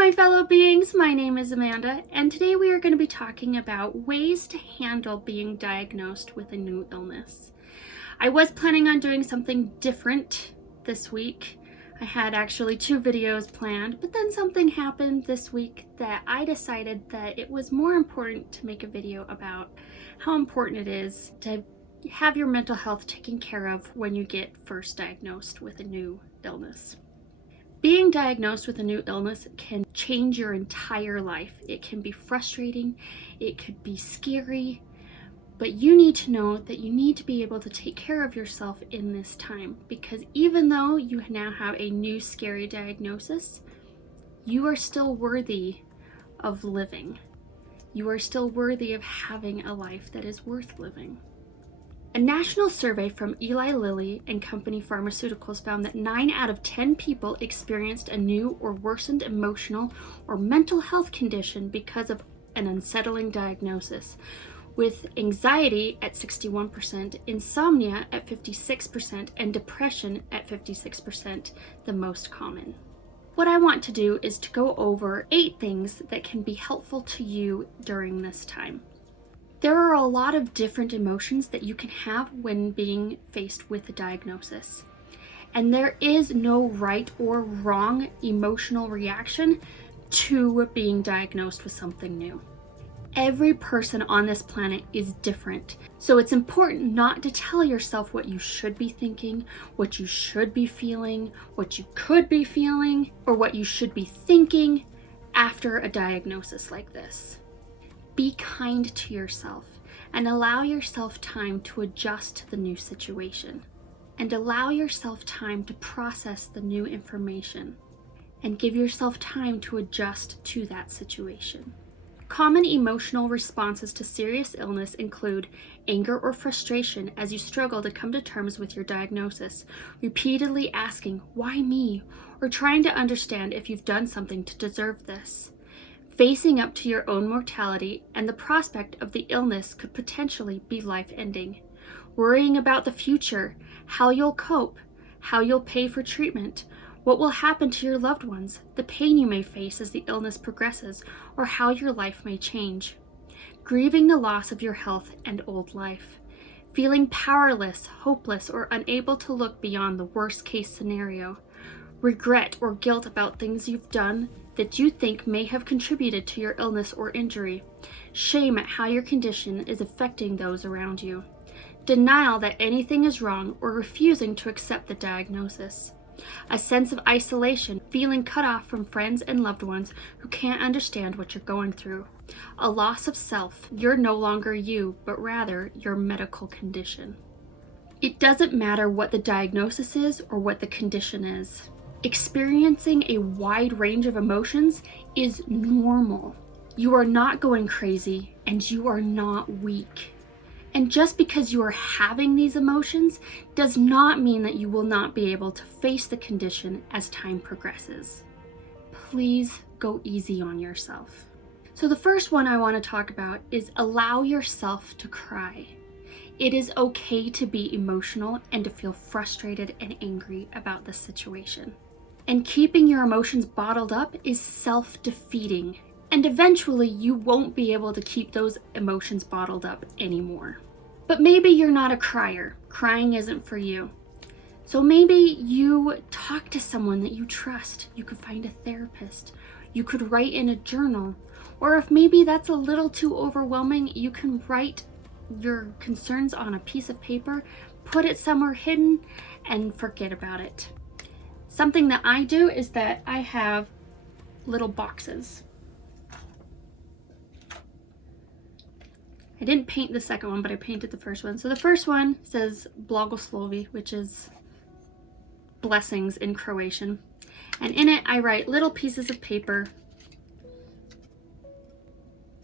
my fellow beings, my name is Amanda, and today we are going to be talking about ways to handle being diagnosed with a new illness. I was planning on doing something different this week. I had actually 2 videos planned, but then something happened this week that I decided that it was more important to make a video about how important it is to have your mental health taken care of when you get first diagnosed with a new illness. Being diagnosed with a new illness can change your entire life. It can be frustrating, it could be scary, but you need to know that you need to be able to take care of yourself in this time, because even though you now have a new scary diagnosis, you are still worthy of living. You are still worthy of having a life that is worth living. A national survey from Eli Lilly and Company Pharmaceuticals found that 9 out of 10 people experienced a new or worsened emotional or mental health condition because of an unsettling diagnosis, with anxiety at 61%, insomnia at 56%, and depression at 56% the most common. What I want to do is to go over 8 things that can be helpful to you during this time. There are a lot of different emotions that you can have when being faced with a diagnosis. And there is no right or wrong emotional reaction to being diagnosed with something new. Every person on this planet is different. So it's important not to tell yourself what you should be thinking, what you should be feeling, what you could be feeling, or what you should be thinking after a diagnosis like this. Be kind to yourself and allow yourself time to adjust to the new situation, and allow yourself time to process the new information, and give yourself time to adjust to that situation. Common emotional responses to serious illness include anger or frustration as you struggle to come to terms with your diagnosis, repeatedly asking, "Why me?" or trying to understand if you've done something to deserve this. Facing up to your own mortality and the prospect of the illness could potentially be life-ending. Worrying about the future, how you'll cope, how you'll pay for treatment, what will happen to your loved ones, the pain you may face as the illness progresses, or how your life may change. Grieving the loss of your health and old life. Feeling powerless, hopeless, or unable to look beyond the worst-case scenario. Regret or guilt about things you've done that you think may have contributed to your illness or injury. Shame at how your condition is affecting those around you. Denial that anything is wrong or refusing to accept the diagnosis. A sense of isolation, feeling cut off from friends and loved ones who can't understand what you're going through. A loss of self. You're no longer you, but rather your medical condition. It doesn't matter what the diagnosis is or what the condition is. Experiencing a wide range of emotions is normal. You are not going crazy and you are not weak. And just because you are having these emotions does not mean that you will not be able to face the condition as time progresses. Please go easy on yourself. So the first one I want to talk about is allow yourself to cry. It is okay to be emotional and to feel frustrated and angry about the situation. And keeping your emotions bottled up is self-defeating. And eventually you won't be able to keep those emotions bottled up anymore. But maybe you're not a crier. Crying isn't for you. So maybe you talk to someone that you trust. You could find a therapist. You could write in a journal. Or if maybe that's a little too overwhelming, you can write your concerns on a piece of paper, put it somewhere hidden, and forget about it. Something that I do is that I have little boxes. I didn't paint the second one, but I painted the first one. So the first one says Blagoslovi, which is blessings in Croatian. And in it, I write little pieces of paper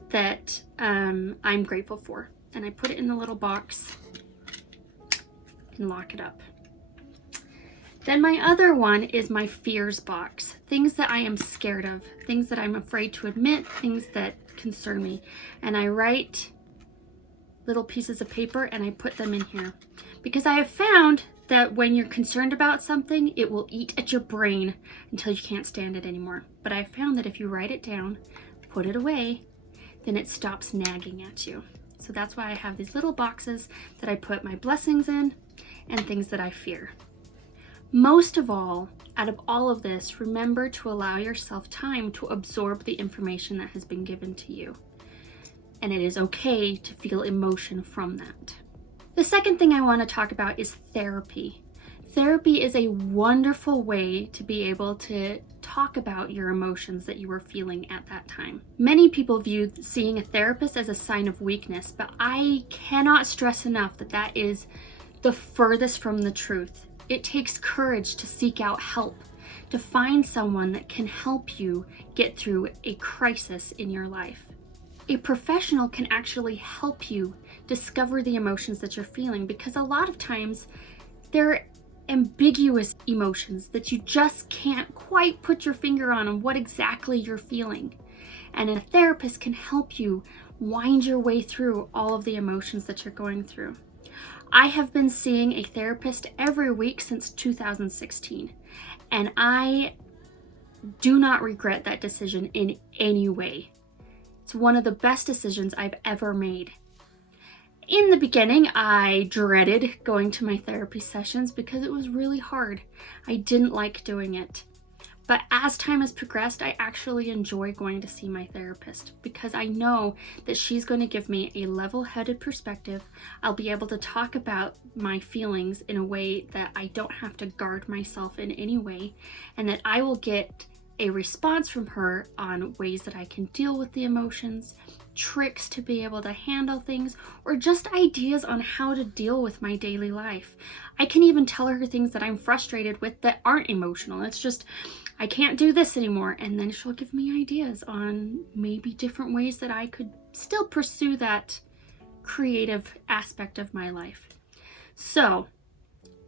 that I'm grateful for. And I put it in the little box and lock it up. Then my other one is my fears box. Things that I am scared of, things that I'm afraid to admit, things that concern me. And I write little pieces of paper and I put them in here. Because I have found that when you're concerned about something, it will eat at your brain until you can't stand it anymore. But I found that if you write it down, put it away, then it stops nagging at you. So that's why I have these little boxes that I put my blessings in and things that I fear. Most of all, out of all of this, remember to allow yourself time to absorb the information that has been given to you. And it is okay to feel emotion from that. The second thing I want to talk about is therapy. Therapy is a wonderful way to be able to talk about your emotions that you were feeling at that time. Many people view seeing a therapist as a sign of weakness, but I cannot stress enough that that is the furthest from the truth. It takes courage to seek out help, to find someone that can help you get through a crisis in your life. A professional can actually help you discover the emotions that you're feeling, because a lot of times they're ambiguous emotions that you just can't quite put your finger on what exactly you're feeling. And a therapist can help you wind your way through all of the emotions that you're going through. I have been seeing a therapist every week since 2016, and I do not regret that decision in any way. It's one of the best decisions I've ever made. In the beginning, I dreaded going to my therapy sessions because it was really hard. I didn't like doing it. But as time has progressed, I actually enjoy going to see my therapist because I know that she's going to give me a level-headed perspective. I'll be able to talk about my feelings in a way that I don't have to guard myself in any way, and that I will get a response from her on ways that I can deal with the emotions, tricks to be able to handle things, or just ideas on how to deal with my daily life. I can even tell her things that I'm frustrated with that aren't emotional. It's just, I can't do this anymore. And then she'll give me ideas on maybe different ways that I could still pursue that creative aspect of my life. So,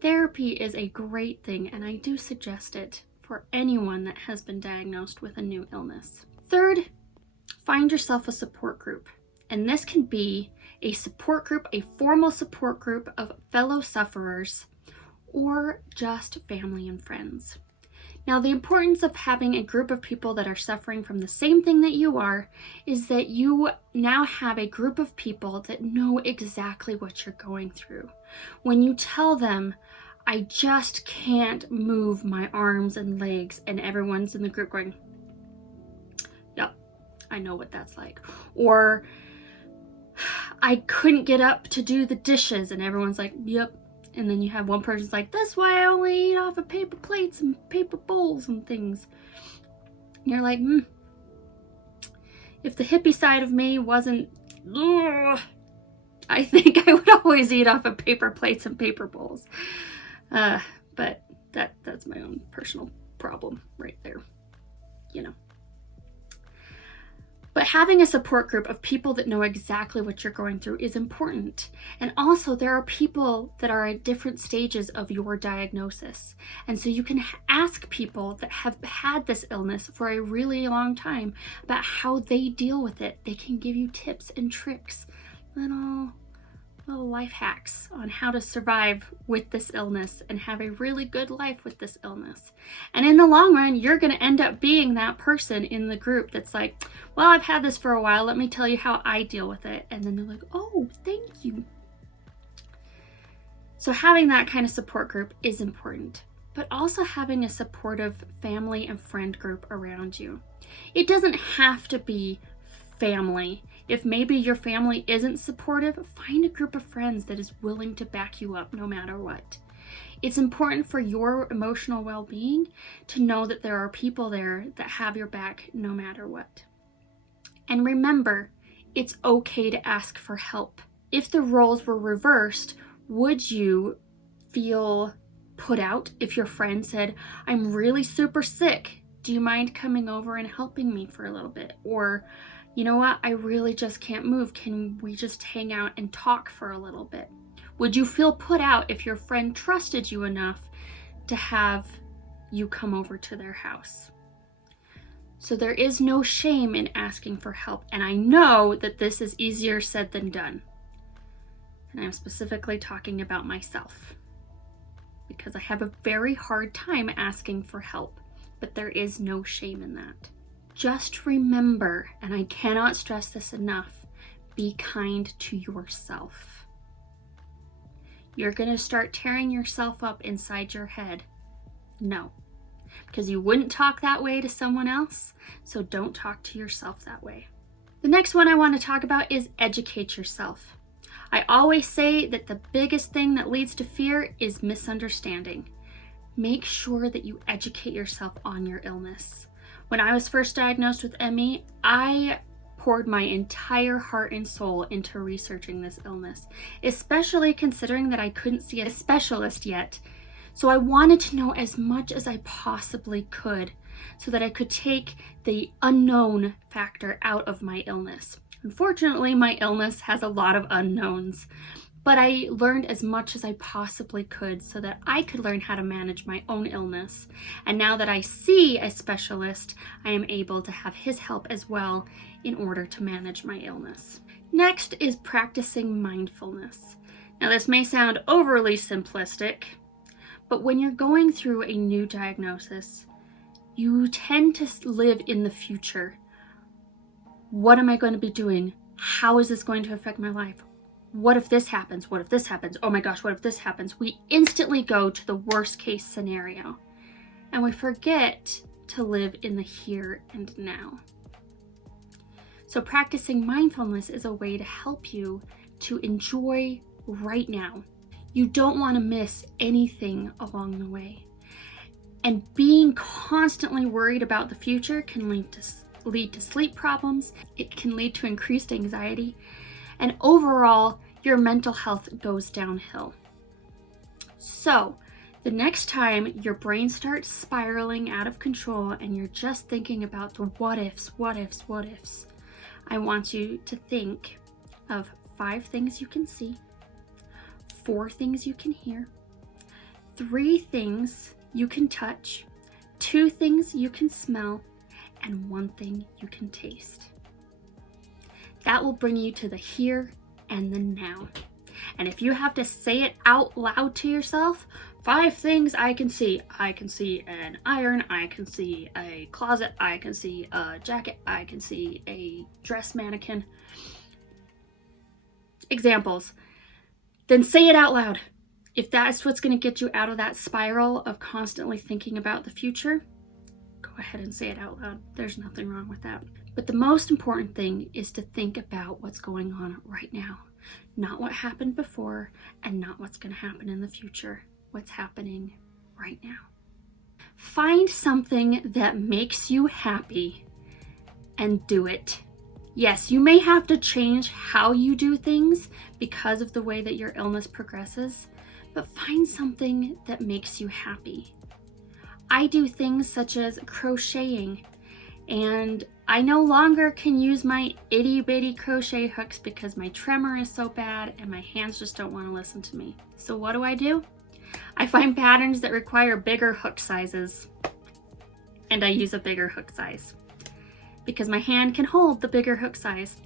therapy is a great thing, and I do suggest it for anyone that has been diagnosed with a new illness. Third, find yourself a support group. And this can be a support group, a formal support group of fellow sufferers, or just family and friends. Now, the importance of having a group of people that are suffering from the same thing that you are is that you now have a group of people that know exactly what you're going through. When you tell them, I just can't move my arms and legs, and everyone's in the group going, yep, I know what that's like. Or I couldn't get up to do the dishes, and everyone's like, yep. And then you have one person's like, that's why I only eat off of paper plates and paper bowls and things. And you're like, if the hippie side of me wasn't, I think I would always eat off of paper plates and paper bowls. But that's my own personal problem right there, you know. But having a support group of people that know exactly what you're going through is important. And also, there are people that are at different stages of your diagnosis. And so you can ask people that have had this illness for a really long time about how they deal with it. They can give you tips and tricks, little life hacks on how to survive with this illness and have a really good life with this illness. And in the long run, you're going to end up being that person in the group that's like, well, I've had this for a while. Let me tell you how I deal with it. And then they're like, oh, thank you. So having that kind of support group is important, but also having a supportive family and friend group around you. It doesn't have to be family. If maybe your family isn't supportive, find a group of friends that is willing to back you up no matter what. It's important for your emotional well-being to know that there are people there that have your back no matter what. And remember, it's okay to ask for help. If the roles were reversed, would you feel put out if your friend said, I'm really super sick. Do you mind coming over and helping me for a little bit? Or, you know what, I really just can't move. Can we just hang out and talk for a little bit? Would you feel put out if your friend trusted you enough to have you come over to their house? So there is no shame in asking for help. And I know that this is easier said than done. And I'm specifically talking about myself. because I have a very hard time asking for help, but there is no shame in that. Just remember, and I cannot stress this enough, be kind to yourself. You're going to start tearing yourself up inside your head. No, because you wouldn't talk that way to someone else, so don't talk to yourself that way. The next one I want to talk about is educate yourself. I always say that the biggest thing that leads to fear is misunderstanding. Make sure that you educate yourself on your illness. When I was first diagnosed with ME, I poured my entire heart and soul into researching this illness, especially considering that I couldn't see a specialist yet. So I wanted to know as much as I possibly could so that I could take the unknown factor out of my illness. Unfortunately, my illness has a lot of unknowns, but I learned as much as I possibly could so that I could learn how to manage my own illness. And now that I see a specialist, I am able to have his help as well in order to manage my illness. Next is practicing mindfulness. Now, this may sound overly simplistic, but when you're going through a new diagnosis, you tend to live in the future. What am I going to be doing? How is this going to affect my life? What if this happens? What if this happens? Oh my gosh, what if this happens? We instantly go to the worst case scenario, and we forget to live in the here and now. So practicing mindfulness is a way to help you to enjoy right now. You don't want to miss anything along the way. And being constantly worried about the future can lead to sleep problems. It can lead to increased anxiety. And overall, your mental health goes downhill. So, the next time your brain starts spiraling out of control and you're just thinking about the what ifs, I want you to think of 5 things you can see, 4 things you can hear, 3 things you can touch, 2 things you can smell, and 1 thing you can taste. That will bring you to the here and the now. And if you have to say it out loud to yourself, 5 things I can see. I can see an iron, I can see a closet, I can see a jacket, I can see a dress mannequin. Examples. Then say it out loud. If that's what's going to get you out of that spiral of constantly thinking about the future, go ahead and say it out loud. There's nothing wrong with that. But the most important thing is to think about what's going on right now. Not what happened before and not what's going to happen in the future. What's happening right now. Find something that makes you happy and do it. Yes, you may have to change how you do things because of the way that your illness progresses, but find something that makes you happy. I do things such as crocheting, and I no longer can use my itty bitty crochet hooks because my tremor is so bad and my hands just don't want to listen to me. So what do? I find patterns that require bigger hook sizes, and I use a bigger hook size because my hand can hold the bigger hook size.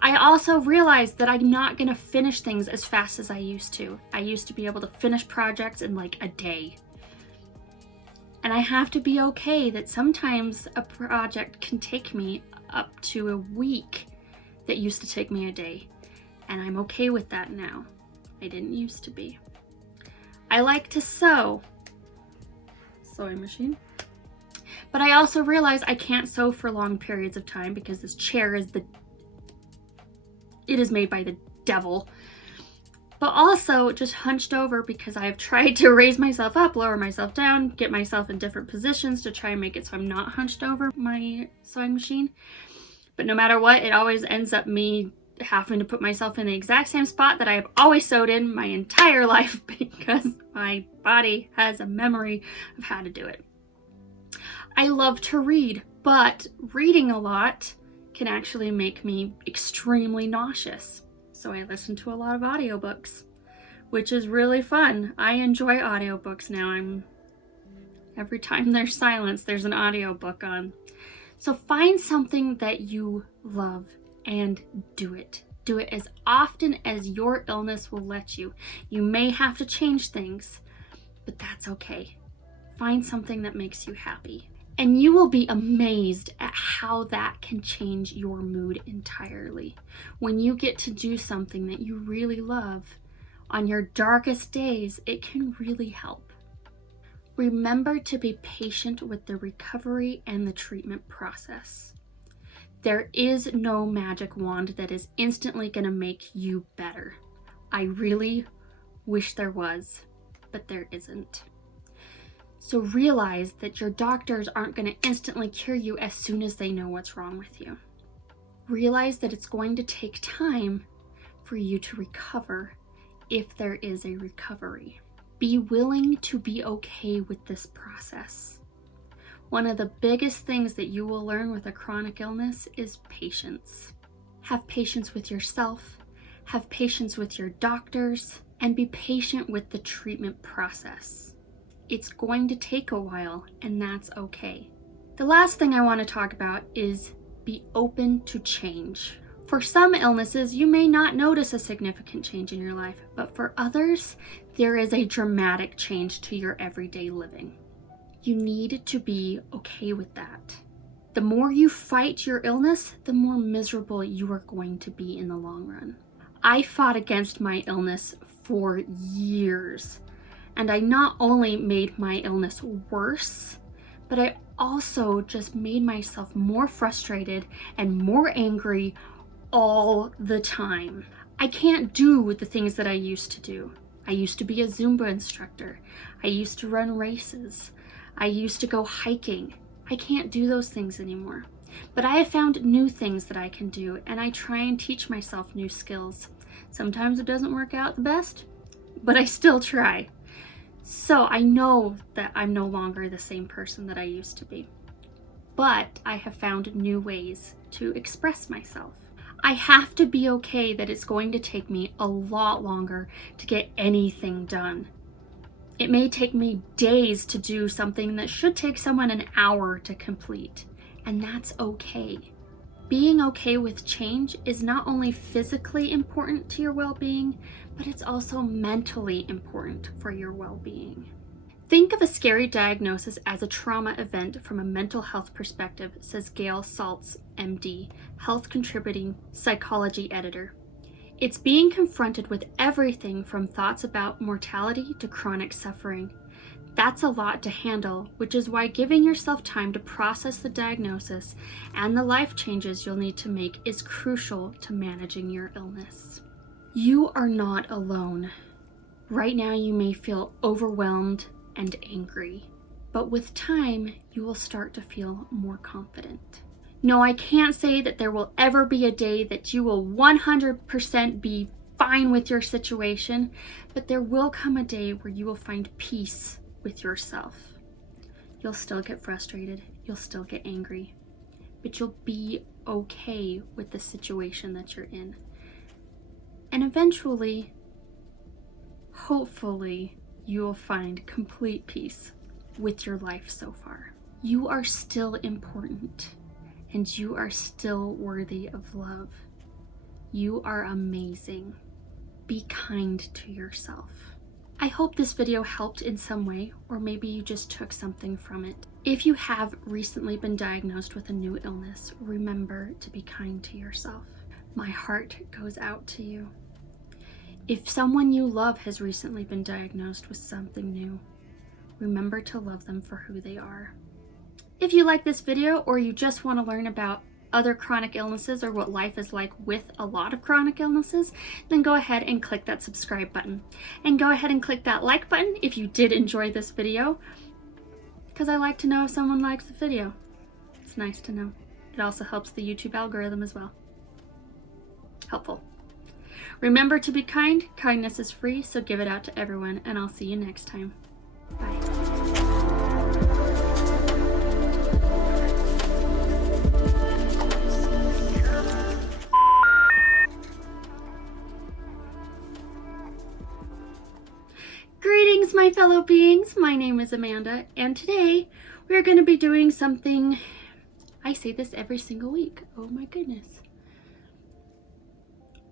I also realized that I'm not going to finish things as fast as I used to. I used to be able to finish projects in like a day. And I have to be okay that sometimes a project can take me up to a week that used to take me a day. And I'm okay with that now. I didn't used to be. I like to sew. Sewing machine. But I also realize I can't sew for long periods of time because this chair is it is made by the devil. But also just hunched over because I've tried to raise myself up, lower myself down, get myself in different positions to try and make it so I'm not hunched over my sewing machine. But no matter what, it always ends up me having to put myself in the exact same spot that I have always sewed in my entire life because my body has a memory of how to do it. I love to read, but reading a lot can actually make me extremely nauseous. So I listen to a lot of audiobooks, which is really fun. I enjoy audiobooks now. Every time there's silence, there's an audiobook on. So find something that you love and do it. Do it as often as your illness will let you. You may have to change things, but that's okay. Find something that makes you happy. And you will be amazed at how that can change your mood entirely. When you get to do something that you really love, on your darkest days, it can really help. Remember to be patient with the recovery and the treatment process. There is no magic wand that is instantly going to make you better. I really wish there was, but there isn't. So realize that your doctors aren't going to instantly cure you as soon as they know what's wrong with you. Realize that it's going to take time for you to recover, if there is a recovery. Be willing to be okay with this process. One of the biggest things that you will learn with a chronic illness is patience. Have patience with yourself, have patience with your doctors, and be patient with the treatment process. It's going to take a while, and that's okay. The last thing I want to talk about is be open to change. For some illnesses, you may not notice a significant change in your life, but for others, there is a dramatic change to your everyday living. You need to be okay with that. The more you fight your illness, the more miserable you are going to be in the long run. I fought against my illness for years, and I not only made my illness worse, but I also just made myself more frustrated and more angry all the time. I can't do the things that I used to do. I used to be a Zumba instructor. I used to run races. I used to go hiking. I can't do those things anymore. But I have found new things that I can do, and I try and teach myself new skills. Sometimes it doesn't work out the best, but I still try. So I know that I'm no longer the same person that I used to be. But I have found new ways to express myself. I have to be okay that it's going to take me a lot longer to get anything done. It may take me days to do something that should take someone an hour to complete, and that's okay. Being okay with change is not only physically important to your well-being, but it's also mentally important for your well-being. Think of a scary diagnosis as a trauma event from a mental health perspective, says Gail Saltz, MD, health contributing psychology editor. It's being confronted with everything from thoughts about mortality to chronic suffering. That's a lot to handle, which is why giving yourself time to process the diagnosis and the life changes you'll need to make is crucial to managing your illness. You are not alone. Right now you may feel overwhelmed and angry, but with time you will start to feel more confident. No, I can't say that there will ever be a day that you will 100% be fine with your situation, but there will come a day where you will find peace with yourself. You'll still get frustrated, you'll still get angry, but you'll be okay with the situation that you're in. And eventually, hopefully, you will find complete peace with your life so far. You are still important, and you are still worthy of love. You are amazing. Be kind to yourself. I hope this video helped in some way, or maybe you just took something from it. If you have recently been diagnosed with a new illness, remember to be kind to yourself. My heart goes out to you. If someone you love has recently been diagnosed with something new, remember to love them for who they are. If you like this video, or you just want to learn about other chronic illnesses or what life is like with a lot of chronic illnesses, then go ahead and click that subscribe button. And go ahead and click that like button if you did enjoy this video, because I like to know if someone likes the video. It's nice to know. It also helps the YouTube algorithm as well. Helpful. Remember to be kind. Kindness is free, so give it out to everyone, and I'll see you next time. Bye. Greetings, my fellow beings. My name is Amanda, and today we're going to be doing something. I say this every single week. Oh my goodness.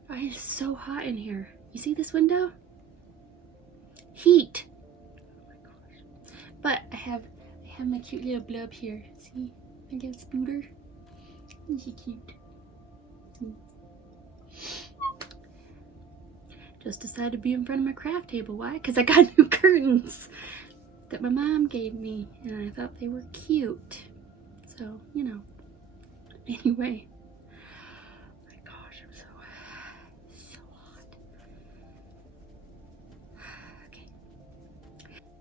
It's so hot in here. You see this window? Heat. Oh my have my cute little blub here. See? My little spooter. Isn't she cute? Just decided to be in front of my craft table. Why? Because I got new curtains that my mom gave me, and I thought they were cute. So, you know. Anyway. Oh my gosh, I'm so hot. Okay.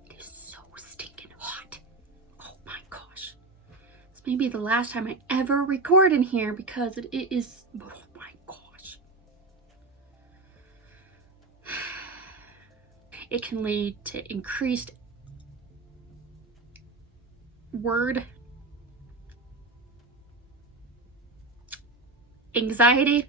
It is so stinking hot. Oh my gosh. This may be the last time I ever record in here because it is, oh my gosh. It can lead to increased word anxiety.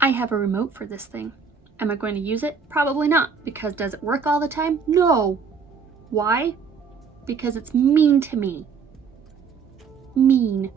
I have a remote for this thing. Am I going to use it? Probably not, because does it work all the time? No. Why? Because it's mean to me. Mean.